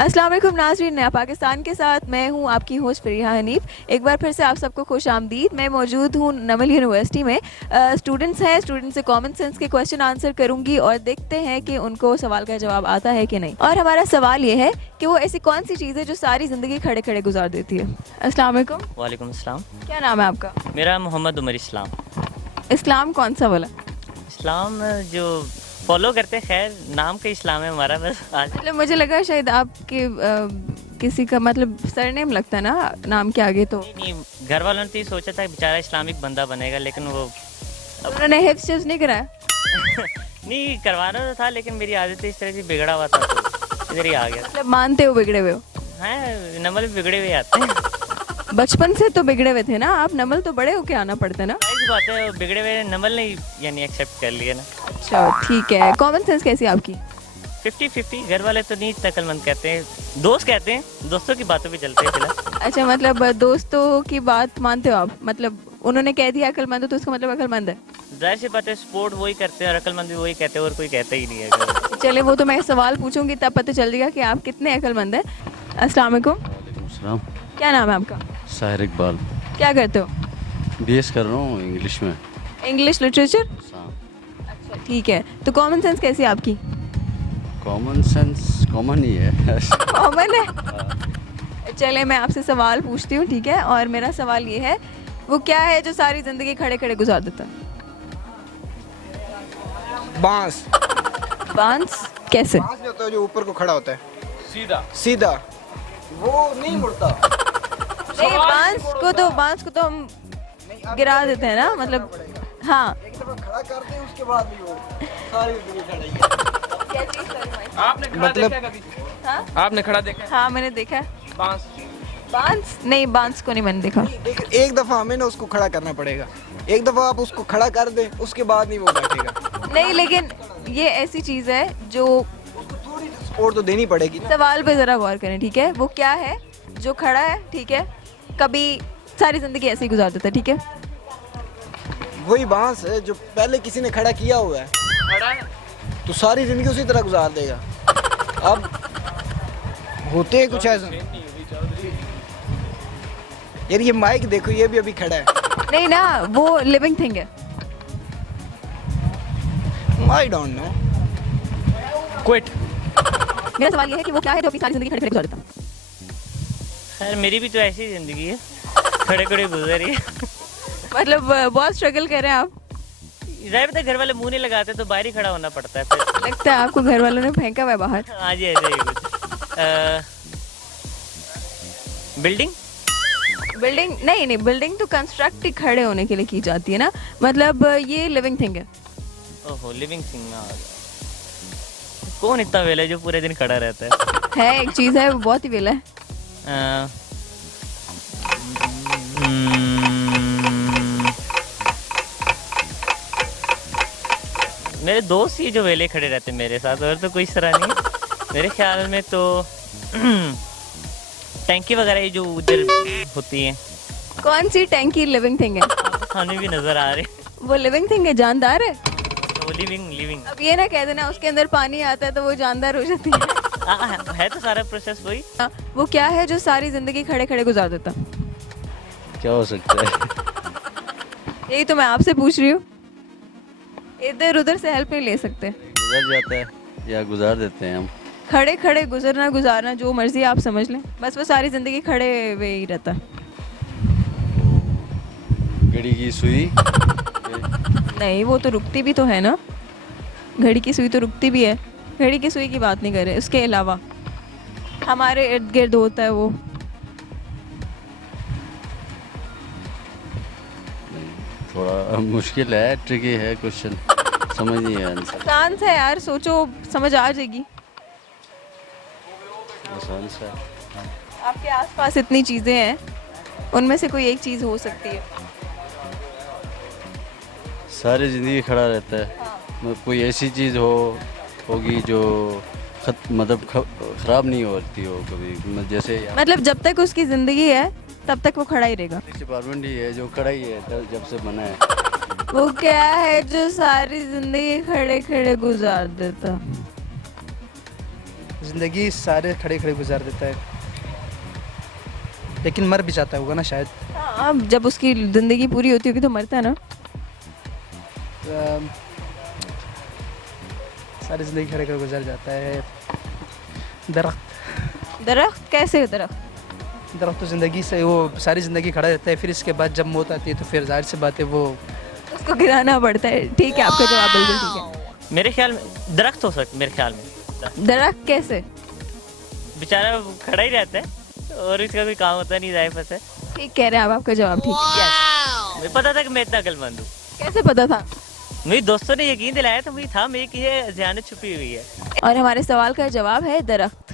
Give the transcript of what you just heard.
अस्सलाम वालेकुम नाज़रीन, नया पाकिस्तान के साथ मैं हूं आपकी होस्ट फरीहा हनीफ। एक बार फिर से आप सबको खुश आमदीद। मैं मौजूद हूं नमल यूनिवर्सिटी में। स्टूडेंट्स हैं, स्टूडेंट्स से कॉमन सेंस के क्वेश्चन आंसर करूंगी और देखते हैं कि उनको सवाल का जवाब आता है कि नहीं। और हमारा सवाल ये है कि वो ऐसी कौन सी चीज़ है जो सारी ज़िंदगी खड़े खड़े गुजार देती है। अस्सलाम वालेकुम, वालेकुम अस्सलाम। क्या नाम है आपका? मेरा मोहम्मद उमर इस्लाम। इस्लाम कौन सा वाला? इस्लाम जो फॉलो करते हैं, खैर नाम का इस्लाम है हमारा बस आज। मतलब मुझे लगा शायद आपके किसी का मतलब सरनेम लगता है ना नाम के आगे, तो नहीं, घर वालों ने तो ये सोचा था कि बेचारा इस्लामिक बंदा बनेगा, लेकिन वो उन्होंने हिफ्स नहीं कराया। नहीं करवाना तो था, लेकिन मेरी आदत इस तरह से बिगड़ा हुआ था तो इधर ही आ गया। मतलब मानते हो बिगड़े हुए हो? हैं नमल भी बिगड़े हुए आते हैं। बचपन से तो बिगड़े हुए थे ना आप, नमल तो बड़े होके आना पड़ता है ना। इस बात है, बिगड़े हुए नमल ने यानी एक्सेप्ट कर लिया ना। अच्छा ठीक है। कॉमन सेंस कैसी है आपकी? 50-50। घर वाले तो नहीं इतना अक्लमंद कहते हैं, दोस्त कहते हैं, दोस्तों की बातों पे चलते हैं फिलहाल। अच्छा, मतलब दोस्तों की बात मानते हो आप? मतलब उन्होंने कह दिया अक्लमंद हो तो उसका मतलब अक्लमंद है। जाहिर सी बात है, सपोर्ट वही करते हैं और अक्लमंद भी वही कहते हैं, और कोई कहता ही नहीं है। चले, वो तो मैं सवाल पूछूंगी तब पता चल जाएगा कि आप कितने अक्लमंद हैं। अस्सलाम वालेकुम, वालेकुम सलाम। क्या नाम है आपका? साहिर इकबाल। क्या करते हो? बीएस कर रहा हूँ इंग्लिश में। English literature. हाँ। अच्छा ठीक है। तो कॉमन सेंस कैसी है आपकी? कॉमन सेंस कॉमन ही है। कॉमन है। चले मैं आपसे सवाल पूछती हूँ, ठीक है? और मेरा सवाल ये है, वो क्या है जो सारी जिंदगी खड़े खड़े गुजार देता है? बांस। बांस कैसे? बांस जो होता है, जो ऊपर को खड़ा होता है सीधा सीधा, वो नहीं मुड़ता। नहीं, बांस को तो हम गिरा देते हैं ना, मतलब हाँ। एक दफा खड़ा करते हैं, उसके बाद भी वो सारी जिंदगी खड़ा ही है। आपने खड़ा मतलब- देखा कभी? हाँ आपने खड़ा देखा? हाँ मैंने देखा है। बांस। बांस नहीं, बांस को नहीं मैंने देखा। देखिए, एक दफा हमें ना उसको खड़ा करना पड़ेगा। एक दफा आप उसको खड़ा कर दें, उसके बाद नहीं वो बैठेगा। नहीं, लेकिन ये ऐसी चीज है जो उसको थोड़ी सपोर्ट तो देनी पड़ेगी ना। सवाल पे जरा गौर करें, ठीक है? वो क्या है जो खड़ा है, ठीक है, कभी सारी जिंदगी ऐसे ही गुजार देता है, ठीक है? वही बांस है जो पहले किसी ने खड़ा किया हुआ है, खड़ा है। तो सारी जिंदगी उसी तरह गुजार देगा। अब होते हैं कुछ ऐसा। यार ये माइक देखो, ये भी अभी खड़ा है। नहीं ना, वो लिविंग थिंग है। I don't know. क्विट। मेरा सवाल ये है कि वो क्या है जो अपनी सारी जिंदगी खड़े खड़े गुजार देता है? खैर मेरी भी तो ऐसी ही जिंदगी है, खड़े खड़े गुजरी है। मतलब बहुत स्ट्रगल कर रहे हैं आप। जाहिर है घर वाले मुंह नहीं लगाते तो बाहर ही खड़ा होना पड़ता है फिर। लगता है आपको घर वालों ने फेंका हुआ है बाहर। हाँ जी, ऐसे ही कुछ। बिल्डिंग। बिल्डिंग नहीं, बिल्डिंग तो कंस्ट्रक्ट ही खड़े होने के लिए की जाती है ना, मतलब ये लिविंग थिंग है। ओहो, लिविंग थिंग में आ गया। कौन इतना वेला है जो पूरे दिन खड़ा रहता है? एक चीज है, वो बहुत ही वेला है। मेरे दोस्त ही जो वेले खड़े रहते हैं मेरे साथ, और तो कोई इस तरह नहीं। मेरे ख्याल में तो टैंकी वगैरह ही जो उधर होती हैं। कौन सी टैंकी लिविंग थिंग है? हमें भी नजर आ रहे। वो लिविंग थिंग है, जानदार है। वो लिविंग अब ये ना कह देना उसके अंदर पानी आता है तो वो जानदार हो जाती है। है तो सारा प्रोसेस वही। वो क्या है जो सारी जिंदगी खड़े खड़े गुजार देता? क्या हो सकता है? यही तो मैं आपसे पूछ रही हूँ, इधर उधर से हेल्प नहीं ले सकते। गुजर जाता है या गुजार देते हैं हम। खड़े खड़े गुजरना गुजारना जो मर्जी आप समझ लें, बस वो सारी जिंदगी खड़े हुए ही रहता है। घड़ी की सुई। नहीं, वो तो रुकती भी तो है ना। घड़ी की सुई तो रुकती भी है। घड़ी की सुई की बात नहीं कर रहे, उसके अलावा हमारे इर्द गिर्द होता है वो। थोड़ा मुश्किल है, ट्रिकी है क्वेश्चन, समझ नहीं है आंसर। आसान सा है यार, सोचो समझ आ जाएगी। आसान सा। आपके आसपास इतनी चीजें हैं, उनमें से कोई एक चीज हो सकती है। सारी जिंदगी खड़ा रहता है। मतलब कोई ऐसी चीज़ होगी जो मतलब ख़राब नहीं होती हो कभी, जैसे मतलब जब तक उसकी जिंदगी है तब तक वो खड़ा ही रहेगा। डिपार्टमेंट ही है जो खड़ा ही है जब से बना है। वो क्या है जो सारी जिंदगी खड़े खड़े गुजार देता? ज़िंदगी सारे खड़े खड़े गुजार देता है, लेकिन मर भी जाता होगा ना शायद। हाँ, अब जब उसकी ज़िंदगी पूरी होती होगी तो मरता है ना। अम, सारी ज़िंदगी खड़े खड़े गुजार जाता है। दरख्त। दरख्त कैसे दरख्त? दरख्त तो ज़िंदगी से वो सारी ज़िंदगी खड़ा रहता है, फिर इसके बाद जब मौत आती है तो फिर जाहिर सी बात है वो उसको गिराना पड़ता है। ठीक है, आपका जवाब बिल्कुल ठीक है। मेरे ख्याल में दरख्त हो सकता, मेरे ख्याल में दरख्त कैसे? बेचारा खड़ा ही रहता है और इसका कोई काम होता नहीं, जाहिर है। ठीक कह रहे हैं आप, आपका जवाब ठीक है। मुझे पता था कि मैं इतना अक्लमंद हूँ। कैसे पता था? मेरी दोस्तों ने यकीन दिलाया तो मुझे था मेरी कि ये ज़हानत छुपी हुई है। और हमारे सवाल का जवाब है दरख्त।